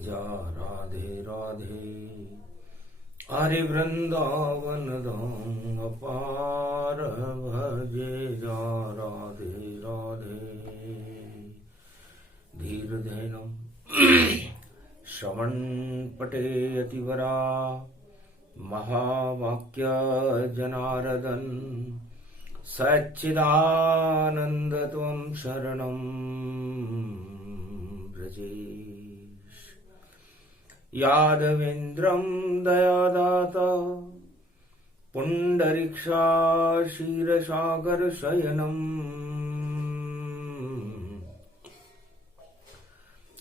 जा राधे राधे। हरि वृंदावन धाम अपार भजे जा राधे राधे। धीर धैनम श्रवण पटे अतिवरा महावाक्य जनार्दन सच्चिदानंद त्वं शरणं व्रजेश। यादवेन्द्रं दयादाता पुंडरीक्षा क्षीरसागर शयनम्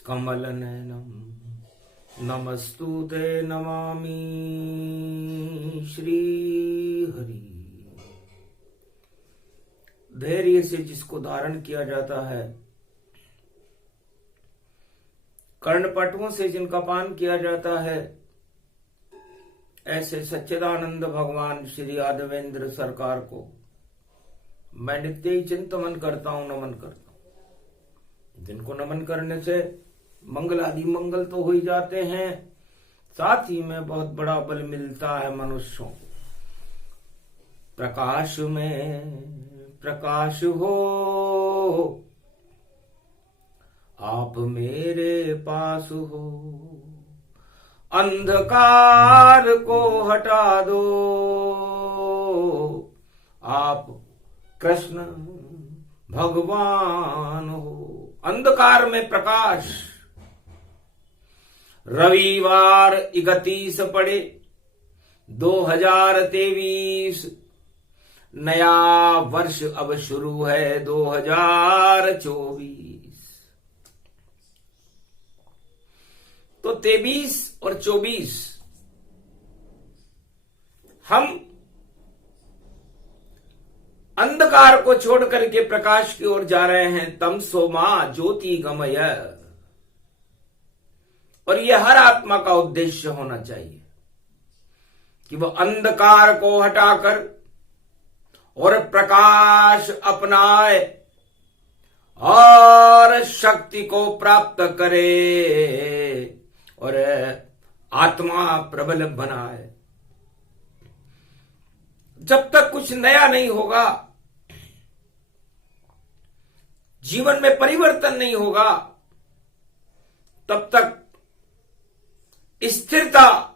कमलनयनं नमस्तुते नमामि श्रीहरि। धैर्य से जिसको धारण किया जाता है, कर्णपटुओं से जिनका पान किया जाता है, ऐसे सच्चिदानंद भगवान श्री यादवेंद्र सरकार को मैं नित्य ही चिंतन करता हूं, नमन करता हूं। जिनको नमन करने से मंगल आदि मंगल तो हो ही जाते हैं, साथ ही में बहुत बड़ा बल मिलता है मनुष्यों को। प्रकाश में प्रकाश हो आप मेरे पास हो, अंधकार को हटा दो आप कृष्ण भगवान हो। अंधकार में प्रकाश। रविवार 31 पड़े 2023, नया वर्ष अब शुरू है 2024। तो 23 और 24 हम अंधकार को छोड़ करके प्रकाश की ओर जा रहे हैं। तमसो मा ज्योति गमय। और यह हर आत्मा का उद्देश्य होना चाहिए कि वह अंधकार को हटाकर और प्रकाश अपनाए और शक्ति को प्राप्त करे और आत्मा प्रबल बनाए। जब तक कुछ नया नहीं होगा, जीवन में परिवर्तन नहीं होगा, तब तक स्थिरता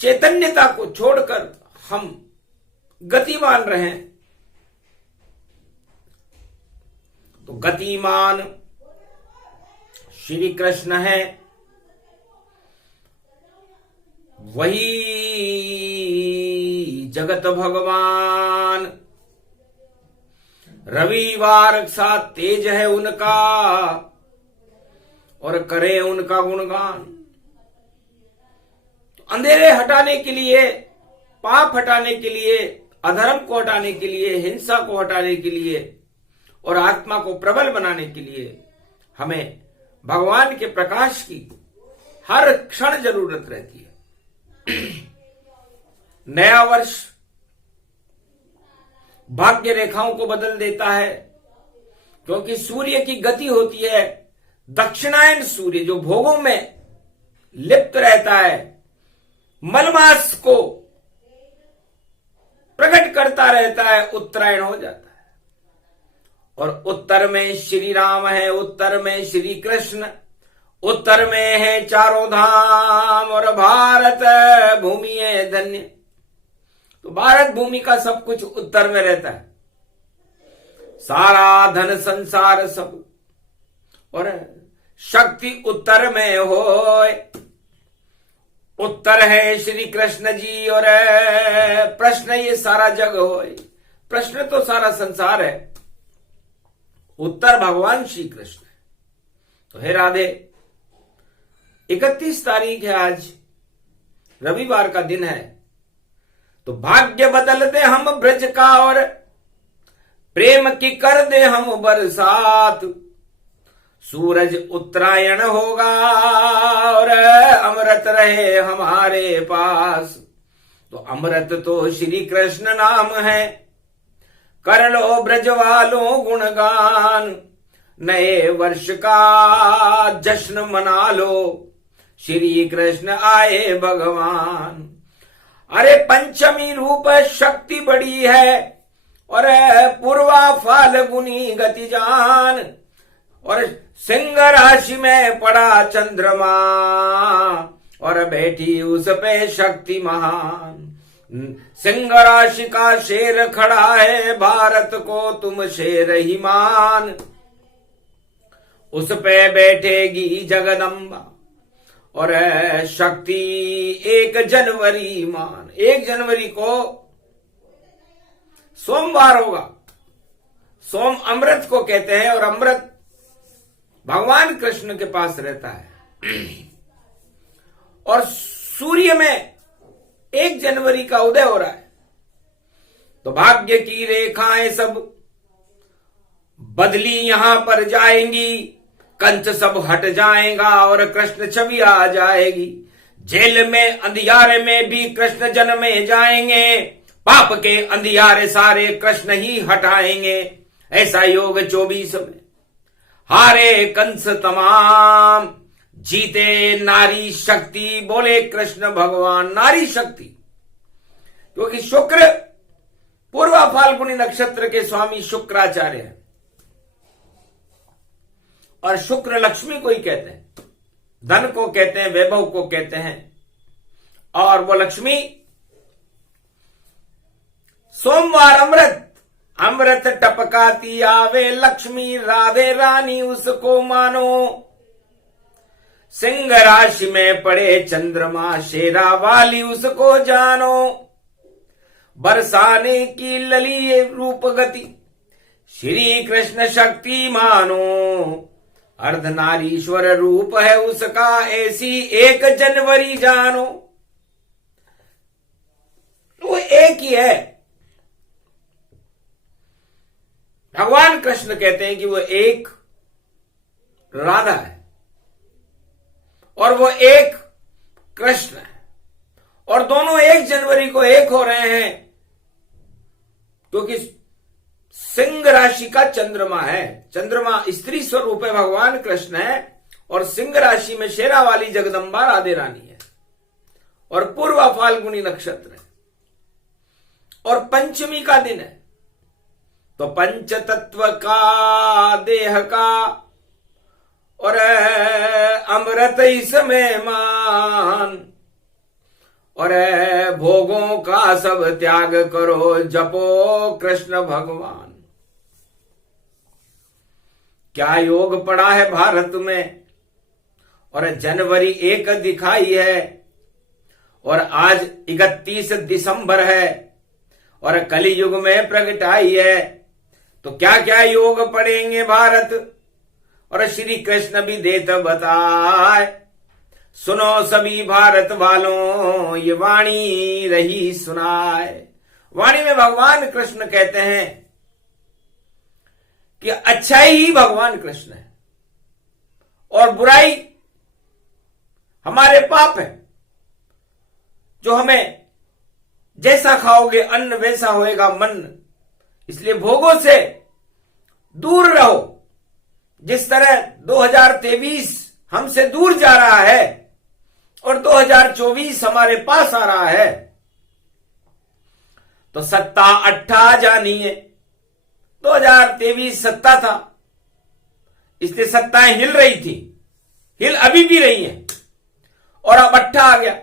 चैतन्यता को छोड़कर हम गतिमान रहें। तो गतिमान श्री कृष्ण है, वही जगत भगवान। रविवार सा तेज है उनका और करे उनका गुणगान। अंधेरे हटाने के लिए, पाप हटाने के लिए, अधर्म को हटाने के लिए, हिंसा को हटाने के लिए और आत्मा को प्रबल बनाने के लिए हमें भगवान के प्रकाश की हर क्षण जरूरत रहती है। नया वर्ष भाग्य रेखाओं को बदल देता है, क्योंकि सूर्य की गति होती है। दक्षिणायन सूर्य जो भोगों में लिप्त रहता है, मलमास को प्रकट करता रहता है, उत्तरायण हो जाता है। और उत्तर में श्री राम है, उत्तर में श्री कृष्ण, उत्तर में है चारों धाम और भारत भूमि है धन्य। तो भारत भूमि का सब कुछ उत्तर में रहता है, सारा धन संसार सब, और शक्ति उत्तर में होए। उत्तर है श्री कृष्ण जी और प्रश्न ये सारा जग होए। प्रश्न तो सारा संसार है, उत्तर भगवान श्री कृष्ण है। तो हे राधे, 31 तारीख है आज, रविवार का दिन है। तो भाग्य बदल दे हम ब्रज का और प्रेम की कर दे हम बरसात। सूरज उत्तरायण होगा और अमृत रहे हमारे पास। तो अमृत तो श्री कृष्ण नाम है, कर लो ब्रज वालों गुणगान, नए वर्ष का जश्न मना लो, श्री कृष्ण आए भगवान। अरे पंचमी रूप शक्ति बड़ी है, और पूर्वा फाल्गुनी गति जान, और सिंह राशि में पड़ा चंद्रमा, और बैठी उस पे शक्ति महान। सिंह राशि का शेर खड़ा है, भारत को तुम शेर ही मान। उस पे बैठेगी जगदम्बा, और शक्ति 1 जनवरी मान। 1 जनवरी को सोमवार होगा। सोम अमृत को कहते हैं, और अमृत भगवान कृष्ण के पास रहता है। और सूर्य में 1 जनवरी का उदय हो रहा है, तो भाग्य की रेखाएं सब बदली यहां पर जाएंगी, कंच सब हट जाएगा और कृष्ण छवि आ जाएगी। जेल में अंधियारे में भी कृष्ण जन्मे जाएंगे, पाप के अंधियारे सारे कृष्ण ही हटाएंगे। ऐसा योग 24 में हारे कंस तमाम, जीते नारी शक्ति, बोले कृष्ण भगवान। नारी शक्ति क्योंकि शुक्र पूर्वा फाल्गुनी नक्षत्र के स्वामी शुक्राचार्य हैं, और शुक्र लक्ष्मी को ही कहते हैं, धन को कहते हैं, वैभव को कहते हैं। और वो लक्ष्मी सोमवार अमृत अमृत टपकाती आवे, लक्ष्मी राधे रानी उसको मानो। सिंह राशि में पड़े चंद्रमा, शेरा वाली उसको जानो। बरसाने की लली रूप गति, श्री कृष्ण शक्ति मानो। अर्धनारीश्वर रूप है उसका, ऐसी 1 जनवरी जानो। वो एक ही है। भगवान कृष्ण कहते हैं कि वो एक राधा है, और वो एक कृष्ण है, और दोनों 1 जनवरी को एक हो रहे हैं, क्योंकि सिंह राशि का चंद्रमा है। चंद्रमा स्त्री स्वरूप है, भगवान कृष्ण है, और सिंह राशि में शेरा वाली जगदम्बा राधे रानी है, और पूर्वा फाल्गुनी नक्षत्र है, और पंचमी का दिन है। तो पंच तत्व का देह का, और अमृत इसमें मान, और भोगों का सब त्याग करो, जपो कृष्ण भगवान। क्या योग पड़ा है भारत में, और जनवरी 1 दिखाई है, और आज 31 दिसंबर है, और कलयुग में प्रगटाई है। तो क्या क्या योग पड़ेंगे भारत, और श्री कृष्ण भी देत बताए। सुनो सभी भारत वालों, ये वाणी रही सुनाए। वाणी में भगवान कृष्ण कहते हैं कि अच्छाई ही भगवान कृष्ण है, और बुराई हमारे पाप है, जो हमें जैसा खाओगे अन्न वैसा होएगा मन। इसलिए भोगों से दूर रहो। जिस तरह 2023 हमसे दूर जा रहा है, और 2024 हमारे पास आ रहा है, तो सत्ता अट्ठा जानी है। 2023 सत्ता था, इसलिए सत्ताएं हिल रही थी, हिल अभी भी रही हैं, और अब अट्ठा आ गया।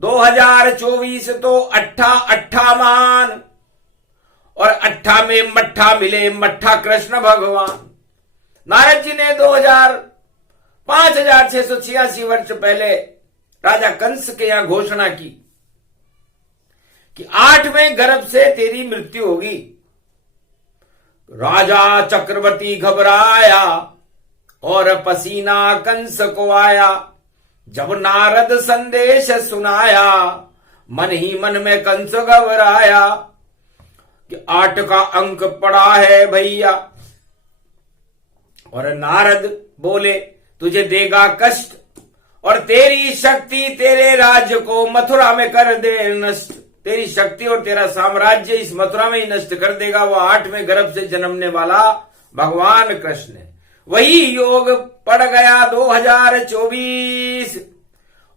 2024 तो अट्ठा मान, और अट्ठा में मट्ठा मिले, मट्ठा कृष्ण भगवान। नारद जी ने 5686 वर्ष पहले राजा कंस के यहां घोषणा की कि 8वें गर्भ से तेरी मृत्यु होगी। राजा चक्रवर्ती घबराया, और पसीना कंस को आया। जब नारद संदेश सुनाया, मन ही मन में कंस घबराया कि 8 का अंक पड़ा है भैया। और नारद बोले, तुझे देगा कष्ट, और तेरी शक्ति तेरे राज्य को मथुरा में कर दे नष्ट। तेरी शक्ति और तेरा साम्राज्य इस मथुरा में ही नष्ट कर देगा। वो 8वें गर्भ से जन्मने वाला भगवान कृष्ण है। वही योग पड़ गया 2024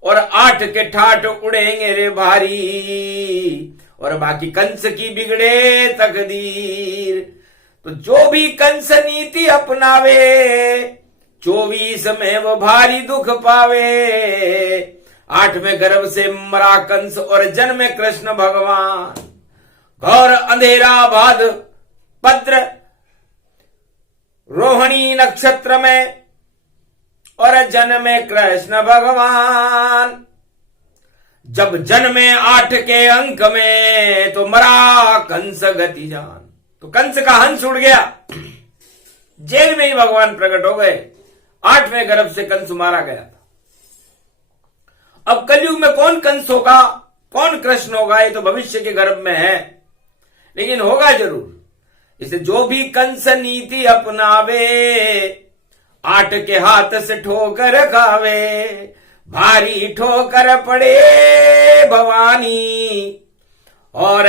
और 8 के ठाठ उड़ेंगे रे भारी और बाकी कंस की बिगड़े तकदीर। तो जो भी कंस नीति अपनावे 24 में वो भारी दुख पावे। 8वें गर्भ से मरा कंस और जन्मे कृष्ण भगवान। घोर अंधेरा भाद पत्र रोहिणी नक्षत्र में और जन्मे कृष्ण भगवान। जब जन्मे 8 के अंक में तो मरा कंस गति जान। तो कंस का हंस उड़ गया, जेल में ही भगवान प्रकट हो गए। 8वें गर्भ से कंस मारा गया था। अब कलयुग में कौन कंस होगा, कौन कृष्ण होगा, ये तो भविष्य के गर्भ में है, लेकिन होगा जरूर। इसे जो भी कंस नीति अपनावे 8 के हाथ से ठोकर खावे। भारी ठोकर पड़े भवानी और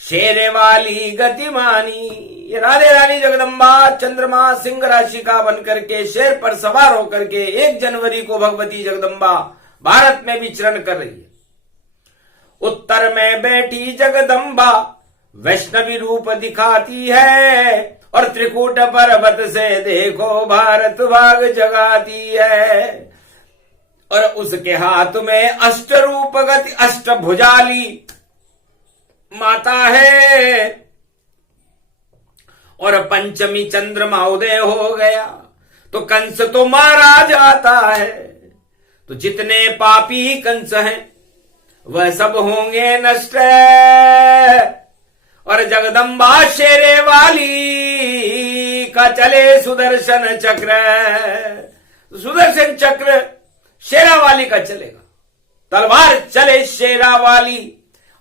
शेरे वाली गतिमानी। ये राधे रानी जगदम्बा चंद्रमा सिंह राशि का बनकर के शेर पर सवार होकर के 1 जनवरी को भगवती जगदम्बा भारत में विचरण कर रही है। उत्तर में बैठी जगदम्बा वैष्णवी रूप दिखाती है और त्रिकूट पर्वत से देखो भारत भाग जगाती है। और उसके हाथ में अष्ट रूप गति अष्ट भुजाली माता है और पंचमी चंद्रमा उदय हो गया तो कंस तो मारा जाता है। तो जितने पापी कंस हैं वह सब होंगे नष्ट और जगदम्बा शेरे वाली का चले सुदर्शन चक्र। सुदर्शन चक्र शेरा वाली का चलेगा, तलवार चले शेरा वाली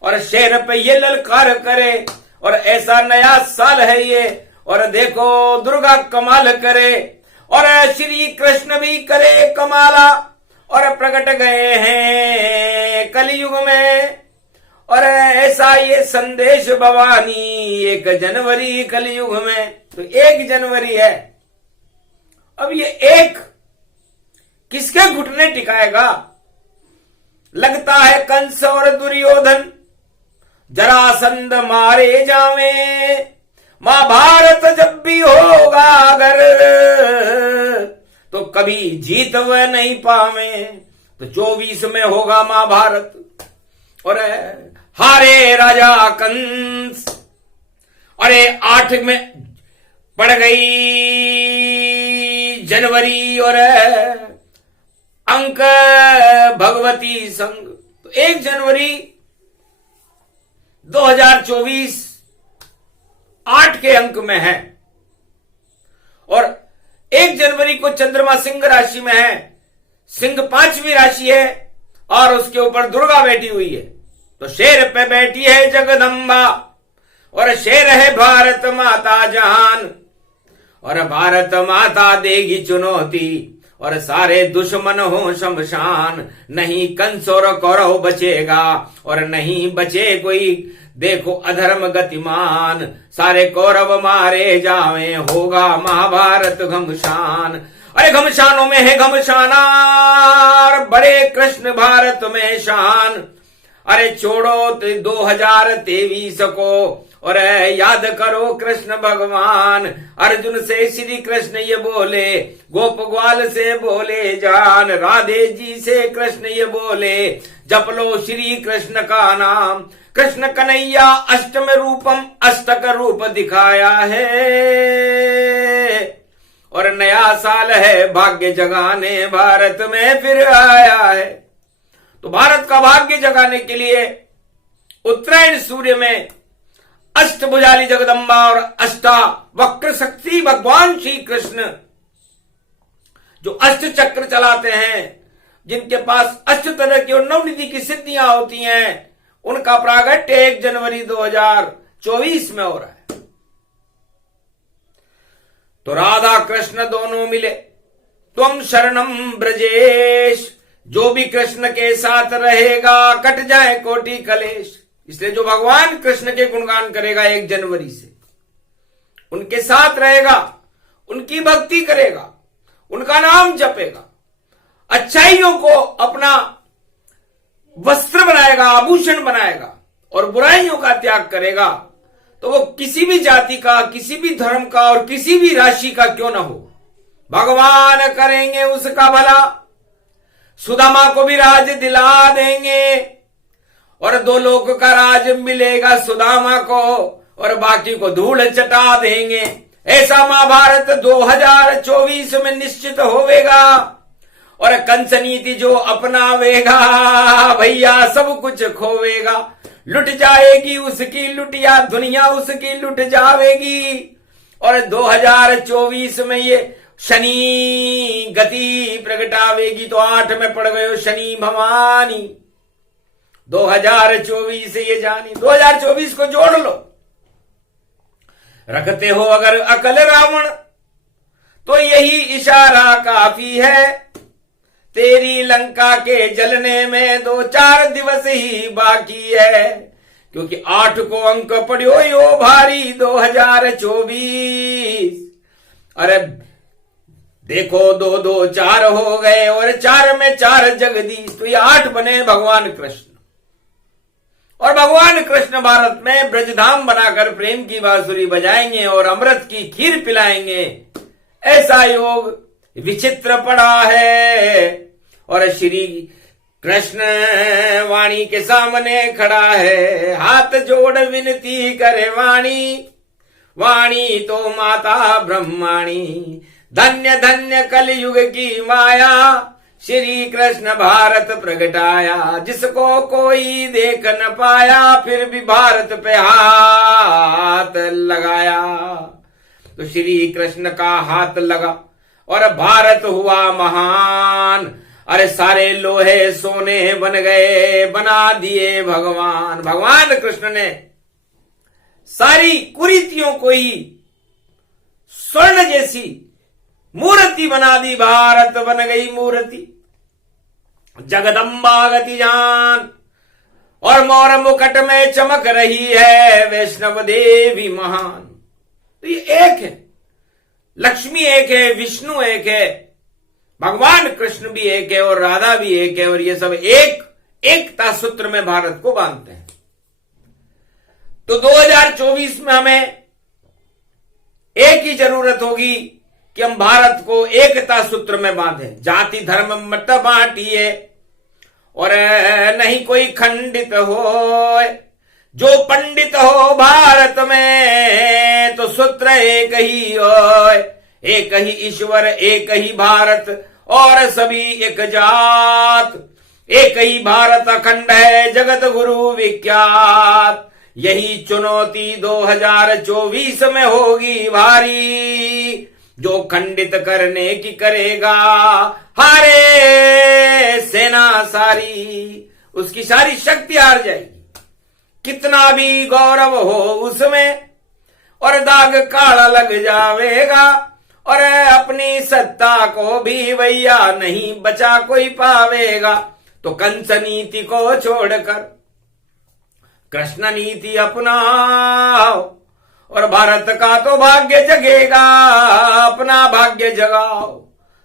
और शेर पे ये ललकार करे। और ऐसा नया साल है ये और देखो दुर्गा कमाल करे और श्री कृष्ण भी करे कमाला और प्रकट गए हैं कलयुग में। और ऐसा ये संदेश भवानी 1 जनवरी कलयुग में। तो 1 जनवरी है। अब ये 1 किसके घुटने टिकाएगा? लगता है कंस और दुर्योधन जरासंध मारे जावे। महाभारत जब भी होगा अगर तो कभी जीत वह नहीं पावे। तो 24 में होगा महाभारत और हारे राजा कंस। अरे 8 में पड़ गई जनवरी और अंक भगवती संग। तो 1 जनवरी 2024 8 के अंक में है और 1 जनवरी को चंद्रमा सिंह राशि में है। सिंह 5वीं राशि है और उसके ऊपर दुर्गा बैठी हुई है। तो शेर पे बैठी है जगदम्बा और शेर है भारत माता जहान। और भारत माता देगी चुनौती और सारे दुश्मन हो शमशान। नहीं कंस और कौरव बचेगा और नहीं बचे कोई देखो अधर्म गतिमान। सारे कौरव मारे जावे होगा महाभारत घमशान। अरे घमशानों में है घमशानार बड़े कृष्ण भारत में शान। अरे छोड़ो 2023 को और याद करो कृष्ण भगवान। अर्जुन से श्री कृष्ण ये बोले, गोप ग्वाल से बोले जान, राधे जी से कृष्ण ये बोले जप लो श्री कृष्ण का नाम। कृष्ण कन्हैया अष्टम रूपम अष्टक रूप दिखाया है और नया साल है भाग्य जगाने भारत में फिर आया है। तो भारत का भाग्य जगाने के लिए उत्तरायण सूर्य में अष्टभुजाली जगदम्बा और अष्टा वक्र शक्ति भगवान श्री कृष्ण जो अष्ट चक्र चलाते हैं, जिनके पास अष्ट तरह की और नवनिधि की सिद्धियां होती हैं, उनका प्रागट्य 1 जनवरी 2024 में हो रहा है। तो राधा कृष्ण दोनों मिले। त्वं शरणं ब्रजेश जो भी कृष्ण के साथ रहेगा कट जाए कोटि कलेश। इसलिए जो भगवान कृष्ण के गुणगान करेगा 1 जनवरी से, उनके साथ रहेगा, उनकी भक्ति करेगा, उनका नाम जपेगा, अच्छाइयों को अपना वस्त्र बनाएगा, आभूषण बनाएगा और बुराइयों का त्याग करेगा, तो वो किसी भी जाति का, किसी भी धर्म का और किसी भी राशि का क्यों ना हो, भगवान करेंगे उसका भला। सुदामा को भी राज दिला देंगे और 2 लोक का राज मिलेगा सुदामा को और बाकी को धूल चटा देंगे। ऐसा महाभारत 2024 में निश्चित होवेगा और कंस नीति जो अपनावेगा भैया सब कुछ खोवेगा। लुट जाएगी उसकी लुटिया, दुनिया उसकी लुट जावेगी। और 2024 में ये शनि गति प्रगटावेगी। तो 8 में पड़ गए हो शनि भवानी। 2024 ये जानी, 2024 को जोड़ लो। रखते हो अगर अकल रावण तो यही इशारा काफी है। तेरी लंका के जलने में 2-4 दिवस ही बाकी है, क्योंकि 8 को अंक पढ़ो यो भारी 2024। अरे देखो 2-2 4 हो गए और 4 में 4 जगदीश, तो ये 8 बने भगवान कृष्ण। और भगवान कृष्ण भारत में ब्रजधाम बनाकर प्रेम की बांसुरी बजाएंगे और अमृत की खीर पिलाएंगे। ऐसा योग विचित्र पड़ा है। और श्री कृष्ण वाणी के सामने खड़ा है, हाथ जोड़ विनती करे वाणी। वाणी तो माता ब्रह्माणी, धन्य धन्य कलयुग की माया। श्री कृष्ण भारत प्रगटाया, जिसको कोई देख न पाया, फिर भी भारत पे हाथ लगाया। तो श्री कृष्ण का हाथ लगा और भारत हुआ महान। अरे सारे लोहे सोने बन गए, बना दिए भगवान। भगवान कृष्ण ने सारी कुरीतियों को ही स्वर्ण जैसी मूर्ति बना दी। भारत बन गई मूर्ति, जगदम्बा गति जान। और मोर मुकुट में चमक रही है वैष्णव देवी महान। तो ये एक है, लक्ष्मी एक है, विष्णु एक है, भगवान कृष्ण भी एक है और राधा भी एक है। और ये सब एकता सूत्र में भारत को बांधते हैं। तो 2024 में हमें एक ही जरूरत होगी कि हम भारत को एकता सूत्र में बांधें। जाति धर्म मत बांटिए और नहीं कोई खंडित हो। जो पंडित हो भारत में तो सूत्र एक ही हो। एक ही ईश्वर, एक ही भारत और सभी एक जात। एक ही भारत अखंड है, जगत गुरु विख्यात। यही चुनौती 2024 में होगी भारी। जो खंडित करने की करेगा, हारे सेना सारी, उसकी सारी शक्ति हार जाएगी। कितना भी गौरव हो उसमें और दाग काला लग जावेगा। और अपनी सत्ता को भी भैया नहीं बचा कोई पावेगा। तो कंस नीति को छोड़कर कृष्ण नीति अपनाओ और भारत का तो भाग्य जगेगा। अपना भाग्य जगाओ।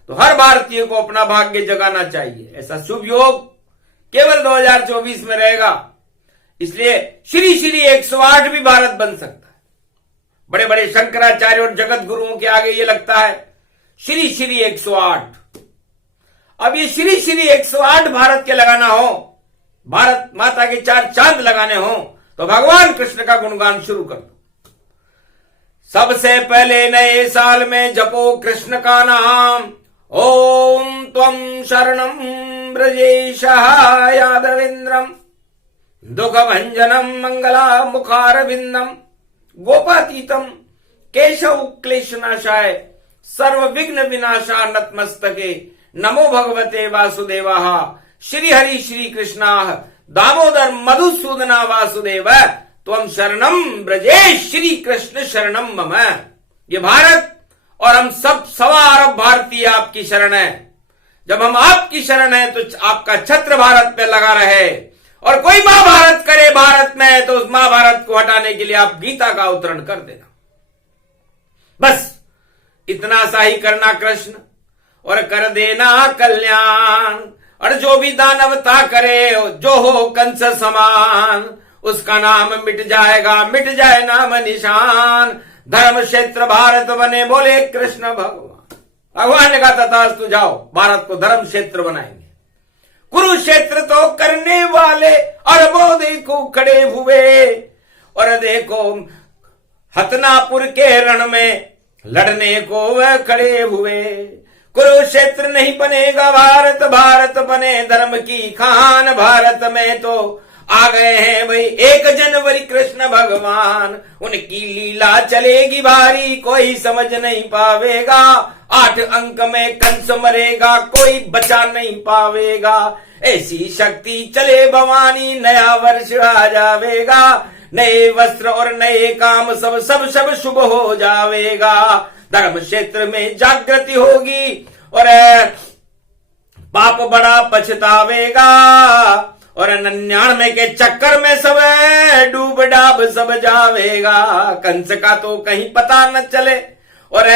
तो हर भारतीय को अपना भाग्य जगाना चाहिए। ऐसा शुभ योग केवल 2024 में रहेगा। इसलिए श्री श्री 108 भी भारत बन सकता है। बड़े बड़े शंकराचार्य और जगत गुरुओं के आगे ये लगता है श्री श्री 108। अब ये श्री श्री 108 भारत के लगाना हो, भारत माता के 4 चांद लगाने हो, तो भगवान कृष्ण का गुणगान शुरू कर दो। सबसे पहले नए साल में जपो कृष्ण का नाम। ओम त्वं शरणं ब्रजेशः यादवेन्द्रम दुख भंजनम मंगला मुखारविंदम गोपातीतम केशव क्लेशनाशाय सर्व विघ्न विनाशा नतमस्तके नमो भगवते वासुदेवाः श्री हरि श्री कृष्णाः दामोदर मधुसूदना वासुदेव त्वं शरणं ब्रजेश श्री कृष्ण शरणं मम। ये भारत और हम सब 1.25 अरब भारतीय आपकी शरण है। जब हम आपकी शरण है तो आपका छत्र भारत पे लगा रहे, और कोई महाभारत करे भारत में तो उस महाभारत को हटाने के लिए आप गीता का अवतरण कर देना। बस इतना सा ही करना कृष्ण, और कर देना कल्याण। और जो भी दानवता करे, जो हो कंस समान, उसका नाम मिट जाएगा, मिट जाए नाम निशान। धर्म क्षेत्र भारत बने, बोले कृष्ण भगवान। भगवान ने कहा तथास्तु, जाओ भारत को धर्म क्षेत्र बनाएंगे। कुरुक्षेत्र तो करने वाले, और वो देखो खड़े हुए, और देखो हतनापुर के रण में लड़ने को वह खड़े हुए। कुरुक्षेत्र नहीं बनेगा भारत, भारत बने धर्म की खान। भारत में तो आ गए हैं भाई 1 जनवरी कृष्ण भगवान, उनकी लीला चलेगी भारी, कोई समझ नहीं पावेगा। 8 अंक में कंस मरेगा, कोई बचा नहीं पावेगा। ऐसी शक्ति चले भवानी, नया वर्ष आ जावेगा। नए वस्त्र और नए काम, सब सब सब शुभ हो जावेगा। धर्म क्षेत्र में जागृति होगी, और पाप बड़ा पछतावेगा। और 99 के चक्कर में सब डूब डाब सब जावेगा। कंस का तो कहीं पता न चले, और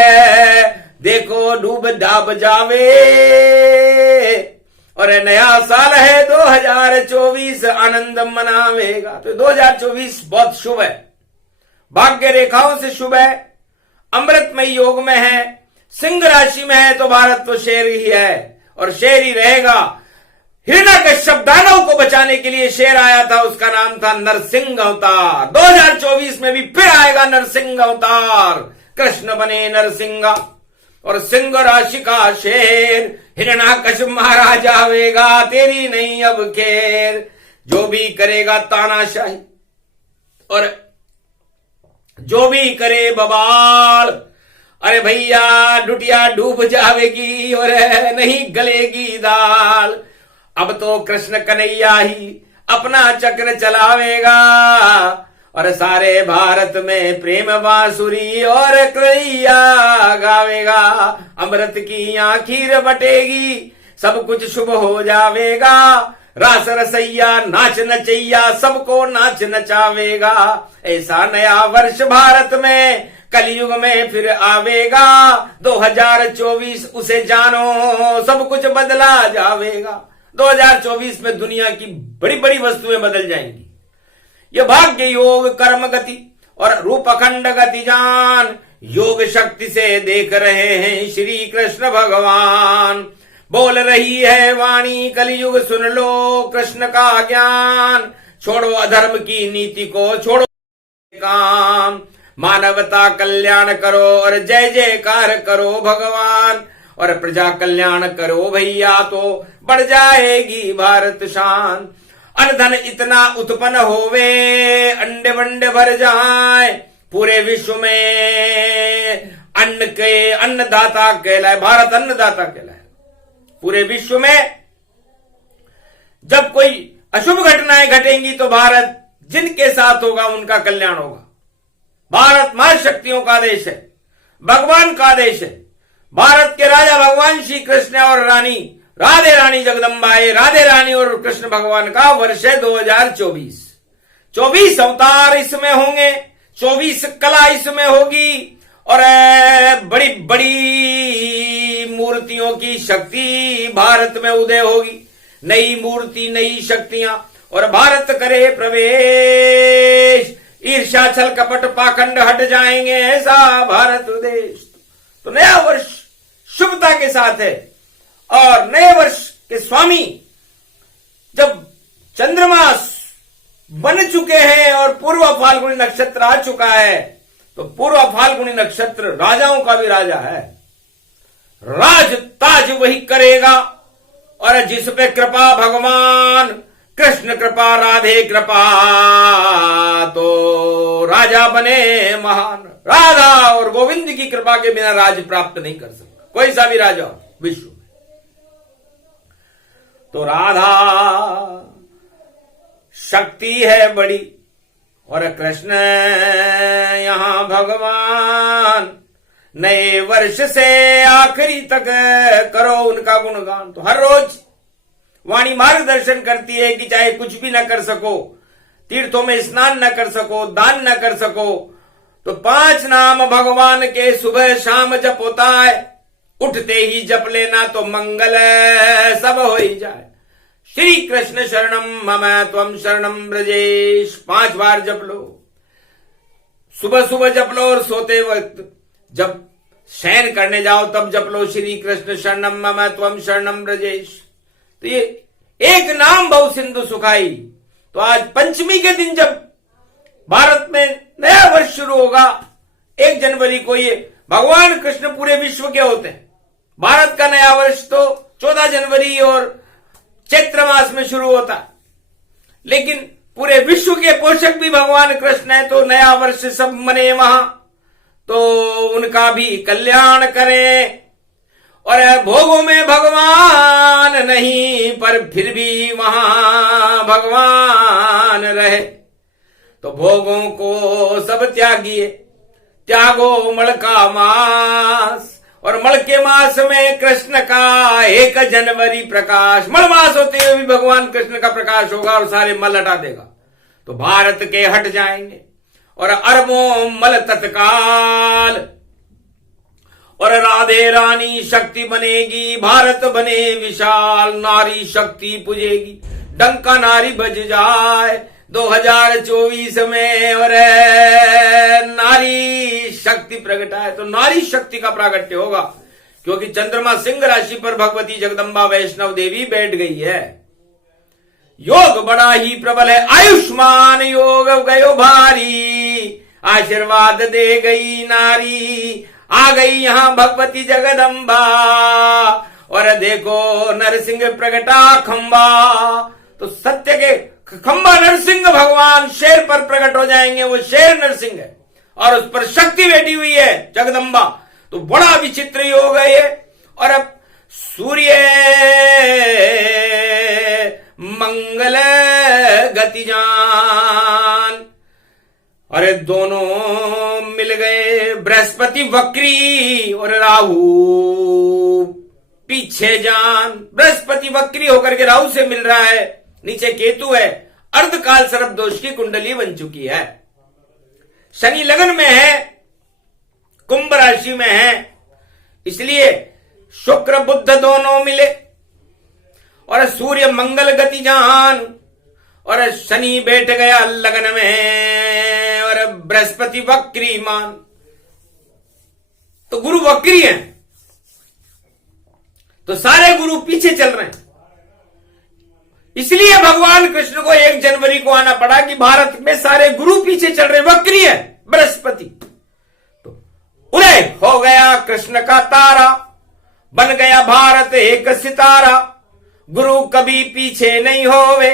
देखो डूब डाब जावे। और नया साल है 2024, आनंद मनावेगा। तो 2024 बहुत शुभ है, भाग्य रेखाओं से शुभ है, अमृतमय योग में है, सिंह राशि में है, तो भारत तो शेर ही है और शेर ही रहेगा। हिरण्यकश्यप दानव को बचाने के लिए शेर आया था, उसका नाम था नरसिंह अवतार। 2024 में भी फिर आएगा नरसिंह अवतार, कृष्ण बने नरसिंह, और सिंह राशि का शेर हिरण्यकश्यप मारा जावेगा। तेरी नहीं अब खेर, जो भी करेगा तानाशाही, और जो भी करे बवाल, अरे भैया डुटिया डूब जावेगी और नहीं गलेगी दाल। अब तो कृष्ण कन्हैया ही अपना चक्र चलावेगा, और सारे भारत में प्रेम बांसुरी और कन्हैया गावेगा। अमृत की आखिर बटेगी, सब कुछ शुभ हो जावेगा। रास रसैया नाच नचैया, सबको नाच नचावेगा। ऐसा नया वर्ष भारत में कलयुग में फिर आवेगा। 2024 उसे जानो, सब कुछ बदला जावेगा। 2024 में दुनिया की बड़ी बड़ी वस्तुएं बदल जाएंगी। ये भाग्य योग कर्म गति और रूप अखंड गति जान, योग शक्ति से देख रहे हैं श्री कृष्ण भगवान। बोल रही है वाणी कलयुग सुन लो कृष्ण का ज्ञान। छोड़ो अधर्म की नीति को, छोड़ो काम, मानवता कल्याण करो और जय जयकार करो भगवान। और प्रजा कल्याण करो भैया, तो बढ़ जाएगी भारत शान। अन्न धन इतना उत्पन्न होवे, अंडे बंडे भर जाए, पूरे विश्व में अन्न के अन्नदाता कहलाए। भारत अन्नदाता कहलाए पूरे विश्व में। जब कोई अशुभ घटनाएं घटेंगी तो भारत जिनके साथ होगा उनका कल्याण होगा। भारत महाशक्तियों का देश है, भगवान का देश है। भारत के राजा भगवान श्री कृष्ण और रानी राधे रानी जगदम्बाए, राधे रानी और कृष्ण भगवान का वर्ष है 2024। 24 अवतार इसमें होंगे, 24 कला इसमें होगी, और बड़ी बड़ी मूर्तियों की शक्ति भारत में उदय होगी। नई मूर्ति, नई शक्तियां, और भारत करे प्रवेश। ईर्ष्या छल कपट पाखंड हट जाएंगे, ऐसा भारत देश। तो नया वर्ष शुभता के साथ है, और नए वर्ष के स्वामी जब चंद्रमा बन चुके हैं और पूर्व फाल्गुनी नक्षत्र आ चुका है, तो पूर्व फाल्गुनी नक्षत्र राजाओं का भी राजा है। राज ताज वही करेगा, और जिस पे कृपा भगवान कृष्ण कृपा राधे कृपा, तो राजा बने महान। राधा और गोविंद की कृपा के बिना राज प्राप्त नहीं कर सकता कोई सा भी राजा विश्व में। तो राधा शक्ति है बड़ी, और कृष्ण यहां भगवान नए वर्ष से आखिरी तक करो उनका गुणगान। तो हर रोज वाणी मार्गदर्शन करती है कि चाहे कुछ भी न कर सको, तीर्थों में स्नान न कर सको, दान न कर सको, तो 5 नाम भगवान के सुबह शाम जप होता है। उठते ही जप लेना तो मंगल सब हो ही जाए। श्री कृष्ण शरणम मम त्वम शरणम ब्रजेश 5 बार जप लो। सुबह सुबह जप लो और सोते वक्त, जब शयन करने जाओ तब जप लो श्री कृष्ण शरणम मम त्वम शरणम ब्रजेश। तो ये एक नाम बहु सिंधु सुखाई। तो आज पंचमी के दिन जब भारत में नया वर्ष शुरू होगा 1 जनवरी को, ये भगवान कृष्ण पूरे विश्व के होते हैं। भारत का नया वर्ष तो 14 जनवरी और चैत्र मास में शुरू होता है, लेकिन पूरे विश्व के पोषक भी भगवान कृष्ण है। तो नया वर्ष सब मने वहां, तो उनका भी कल्याण करें। और भोगों में भगवान नहीं, पर फिर भी वहां भगवान रहे। तो भोगों को सब त्यागिए, त्यागो मल का मास। और मल के मास में कृष्ण का 1 जनवरी प्रकाश। मल मास होते हुए भी भगवान कृष्ण का प्रकाश होगा और सारे मल हटा देगा। तो भारत के हट जाएंगे और अरबों मल तत्काल। और राधे रानी शक्ति बनेगी, भारत बने विशाल। नारी शक्ति पूजेगी, डंका नारी बज जाए 2024 में। और नारी शक्ति प्रगटाए, तो नारी शक्ति का प्रागट्य होगा, क्योंकि चंद्रमा सिंह राशि पर भगवती जगदम्बा वैष्णव देवी बैठ गई है। योग बड़ा ही प्रबल है, आयुष्मान योग गयो भारी। आशीर्वाद दे गई नारी, आ गई यहां भगवती जगदम्बा। और देखो नरसिंह प्रगटा खंबा। तो सत्य के खंबा नरसिंह भगवान शेर पर प्रकट हो जाएंगे। वो शेर नरसिंह है और उस पर शक्ति बैठी हुई है जगदम्बा। तो बड़ा विचित्र योग है ये। और अब सूर्य मंगल गतिजान, अरे दोनों मिल गए। बृहस्पति वक्री और राहु पीछे जान। बृहस्पति वक्री होकर के राहु से मिल रहा है, नीचे केतु है। अर्धकाल सर्प दोष की कुंडली बन चुकी है। शनि लगन में है, कुंभ राशि में है, इसलिए शुक्र बुध दोनों मिले। और सूर्य मंगल गति जान, और शनि बैठ गया लगन में, और बृहस्पति वक्री मान। तो गुरु वक्री है, तो सारे गुरु पीछे चल रहे हैं। इसलिए भगवान कृष्ण को 1 जनवरी को आना पड़ा कि भारत में सारे गुरु पीछे चल रहे। वक्री है बृहस्पति, तो उदय हो गया कृष्ण का तारा, बन गया भारत एक सितारा। गुरु कभी पीछे नहीं होवे,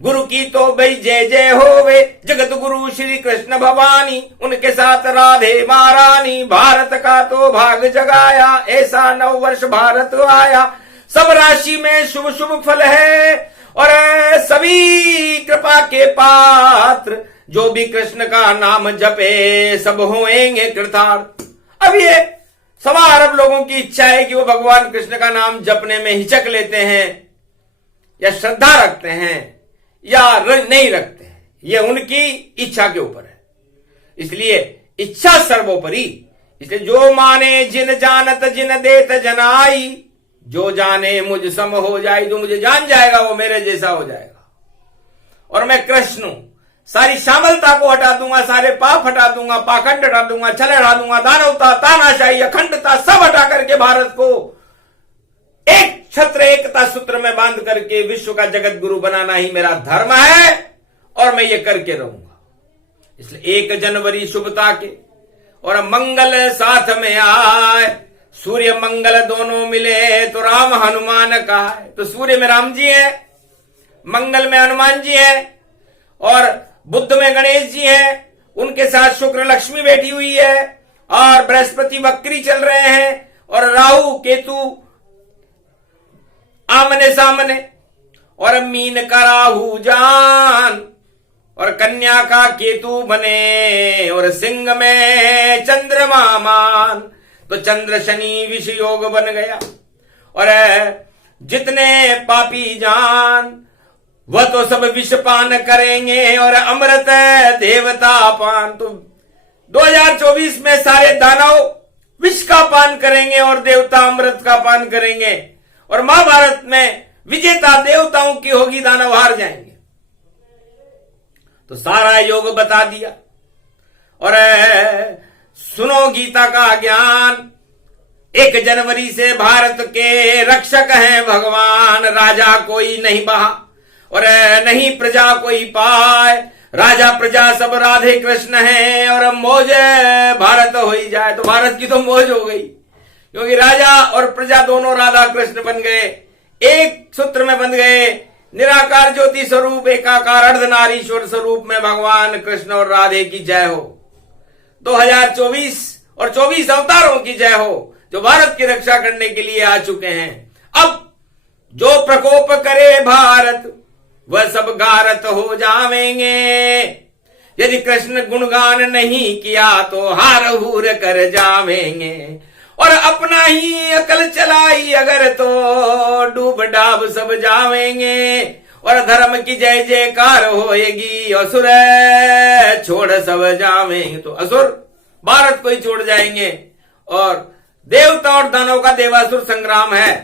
गुरु की तो भाई जय जय होवे। जगत गुरु श्री कृष्ण भवानी, उनके साथ राधे महारानी। भारत का तो भाग जगाया, ऐसा नव वर्ष भारत आया। सब राशि में शुभ शुभ फल है, और सभी कृपा के पात्र जो भी कृष्ण का नाम जपे सब होएंगे कृतार्थ। अब ये 1.25 अरब लोगों की इच्छा है कि वो भगवान कृष्ण का नाम जपने में हिचक लेते हैं, या श्रद्धा रखते हैं, या नहीं रखते हैं। ये उनकी इच्छा के ऊपर है, इसलिए इच्छा सर्वोपरि। इसलिए जो माने जिन जानत जिन देत जनाई, जो जाने मुझ सम हो जाए। जो मुझे जान जाएगा वो मेरे जैसा हो जाएगा। और मैं कृष्ण हूं, सारी शामलता को हटा दूंगा, सारे पाप हटा दूंगा, पाखंड हटा दूंगा, छल हटा दूंगा, दानवता, तानाशाही, अखंडता सब हटा करके भारत को एक छत्र एकता सूत्र में बांध करके विश्व का जगत गुरु बनाना ही मेरा धर्म है, और मैं ये करके रहूंगा। इसलिए 1 जनवरी शुभता के और मंगल साथ में आए। सूर्य मंगल दोनों मिले तो राम हनुमान कहा है। तो सूर्य में राम जी है, मंगल में हनुमान जी है, और बुध में गणेश जी हैं। उनके साथ शुक्र लक्ष्मी बैठी हुई है, और बृहस्पति वक्री चल रहे हैं, और राहु केतु आमने सामने। और मीन का राहु जान, और कन्या का केतु बने, और सिंह में चंद्रमा मान। तो चंद्र शनि विष योग बन गया। और जितने पापी जान वह तो सब विष पान करेंगे और अमृत देवता पान। तो 2024 में सारे दानव विष का पान करेंगे और देवता अमृत का पान करेंगे। और महाभारत में विजेता देवताओं की होगी, दानव हार जाएंगे। तो सारा योग बता दिया। और सुनो गीता का ज्ञान, 1 जनवरी से भारत के रक्षक हैं भगवान। राजा कोई नहीं बहा और नहीं प्रजा कोई पाए, राजा प्रजा सब राधे कृष्ण हैं और मौज भारत हो ही जाए। तो भारत की तो मौज हो गई, क्योंकि राजा और प्रजा दोनों राधा कृष्ण बन गए, एक सूत्र में बन गए। निराकार ज्योति स्वरूप एकाकार अर्धनारीश्वर स्वरूप में भगवान कृष्ण और राधे की जय हो। 2024 और 24 अवतारों की जय हो, जो भारत की रक्षा करने के लिए आ चुके हैं। अब जो प्रकोप करे भारत वह सब गारत हो जावेंगे। यदि कृष्ण गुणगान नहीं किया तो हार हूर कर जावेंगे। और अपना ही अकल चलाई अगर तो डूब डाब सब जावेंगे। और धर्म की जय जयकार होएगी, असुर छोड़ सब जावेंगे। तो असुर भारत को ही छोड़ जाएंगे। और देवता और दानव का देवासुर संग्राम है।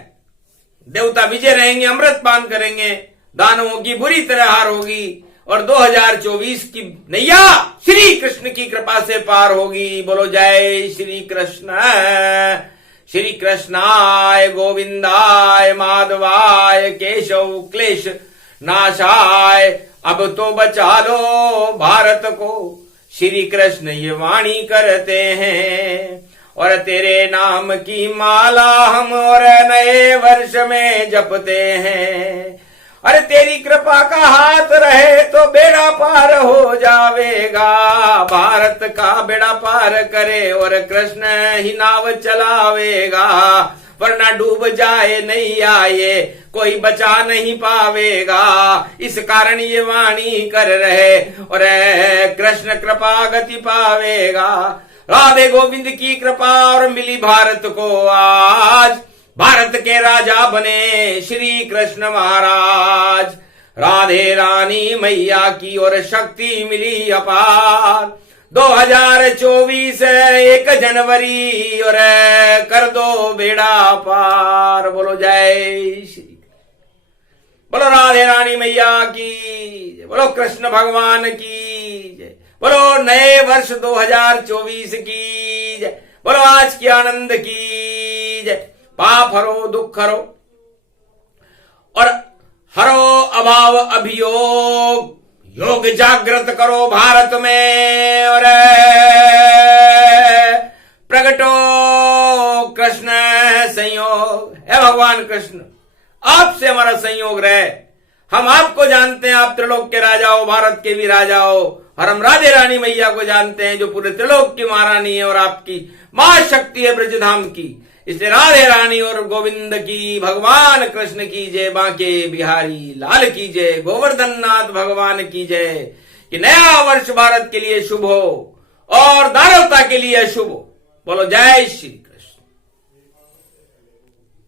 देवता विजय रहेंगे, अमृत पान करेंगे, दानवों की बुरी तरह हार होगी। और 2024 की नैया श्री कृष्ण की कृपा से पार होगी। बोलो जय श्री कृष्ण। श्री कृष्णाय गोविंदाय माधवाय केशव क्लेश नाशाय। अब तो बचा लो भारत को, श्री कृष्ण ये वाणी करते हैं। और तेरे नाम की माला हम और नए वर्ष में जपते हैं। अरे तेरी कृपा का हाथ रहे तो बेड़ा पार हो जावेगा। भारत का बेड़ा पार करे और कृष्ण ही नाव चलावेगा। वरना डूब जाए नैया ये कोई बचा नहीं पावेगा। इस कारण ये वाणी कर रहे और कृष्ण कृपा गति पावेगा। राधे गोविंद की कृपा और मिली भारत को आज। भारत के राजा बने श्री कृष्ण महाराज। राधे रानी मैया की और शक्ति मिली अपार। 2024 1 जनवरी और कर दो बेड़ा पार। बोलो जय श्री, बोलो राधे रानी मैया की, बोलो कृष्ण भगवान की जय, बोलो नए वर्ष 2024 की जय, बोलो आज की आनंद की जय। पाप हरो, दुख हरो और हरो अभाव अभियोग। योग जागृत करो भारत में और प्रगटो कृष्ण संयोग। है भगवान कृष्ण, आपसे हमारा संयोग रहे। हम आपको जानते हैं, आप त्रिलोक के राजा हो, भारत के भी राजा हो। और हम राधे रानी मैया को जानते हैं, जो पूरे त्रिलोक की महारानी है और आपकी महाशक्ति है ब्रजधाम की। इसलिए राधे रानी और गोविंद की, भगवान कृष्ण की जय, बांके बिहारी लाल की जय, गोवर्धन नाथ भगवान की जय। कि नया वर्ष भारत के लिए शुभ हो और दानवता के लिए शुभ हो। बोलो जय श्री